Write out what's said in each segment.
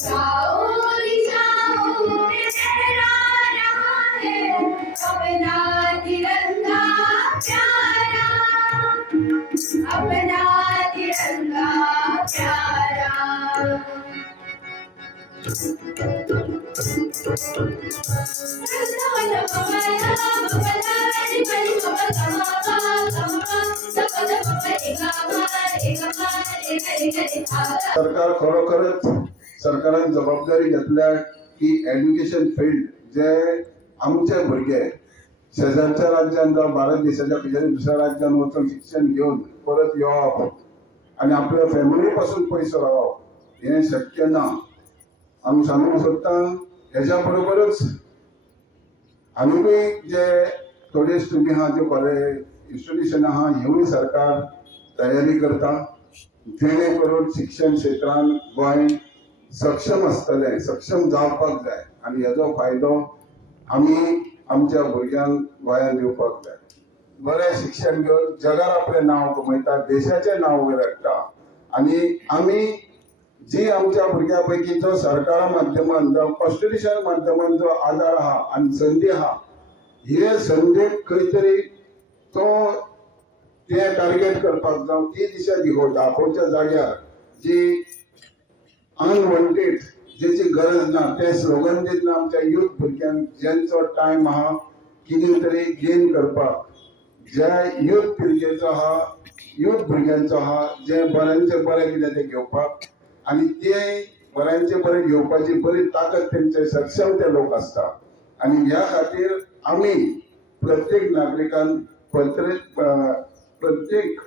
जाओ दिशाओं में लहरा रहा है अपना तिरंगा प्यारा, अपना तिरंगा प्यारा। सरकार खरोखरच सरकारान जबाबदारी घेतल्या की एज्युकेशन फील्ड जे आमचे भुरगे शेजारच्या राज्यात जावं भारत देशाच्या खंयच्यारी दुसऱ्या राज्यात वचून शिक्षण घेऊन परत येवप आणि आपल्या फॅमिली पासून पयसो रावप हे शक्य ना। आमी सांगूंक सोदता हेच्या बरोबरच आनीकूय जे थोडे स्टुडंट आहा जे कॉलेज इन्स्टिट्यूशन आहा हेवूय सरकार तयारी करता जेणे करून शिक्षण क्षेत्रांत गोंय सक्षम आसतलें, सक्षम जावपाक जाय आनी हेजो फायदो आमी आमच्या भुरग्यांक गोंयांत दिवपाक जाय। बरें शिक्षण घेवन जगार आपलें नांव कमयता, देशाचें नांव वयर हाडटा आनी आमी जी आमच्या भुरग्यां पैकी जो सरकारा माध्यमान जावं कॉन्स्टिट्यूशन माध्यमान जो आदार आहा आनी संदी आहा हे संदेक खंय तरी तो ते टार्गेट करपाक जावं ती दिशा दाखोवच्या जाग्यार जी अनवॉन्टेड जेची गरज ना ते स्लोगन दितना आमच्या युथ भुरग्यांक जेंचो टायम आहा कितें तरी गेन करपाक ज्या युथ पिळगेचो आहा युथ भुरग्यांचो आहा जे बऱ्यांचे बरें कितें तें घेवपाक आनी ते बऱ्यांचे बरें घेवपाची बरी ताकद तेंचे सक्षम ते लोक आसता आनी ह्या खातीर आमी प्रत्येक नागरिकान प्रत्येक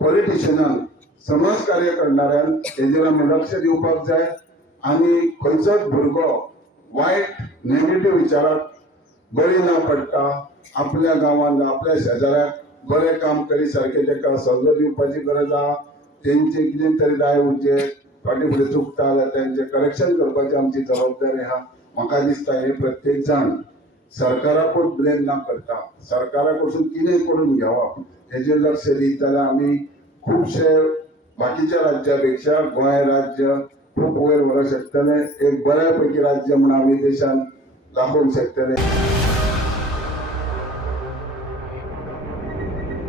पॉलिटिशियनान समाज कार्य करणाऱ्यान हेजेर आमी लक्ष दिवपाक जाय आनी खंयचोच भुरगो वायट नेगेटिव्ह विचाराक बळी ना पडटा आपल्या गांवांत आपल्या शेजाऱ्याक बरें काम करी सारकें ताका सल्लो दिवपाची गरज आहा। तेंचे कितें तरी जाय उरचे फाटीं फुडें चुकता जाल्यार तेंचें करेक्शन करपाची आमची जबाबदारी आहा। म्हाका दिसता हे प्रत्येक जाण सरकाराकूच ब्लेम ना करता सरकारा कडसून कितें करून घेवप हेजेर लक्ष दीत जाल्यार आमी खुबशे बाकीच्या राज्या पेक्षा गोंय राज्य खूब वयर व्हरूंक शकतले, एक बऱ्या पैकी राज्य म्हूण आमी देशांत दाखोवंक शकतले।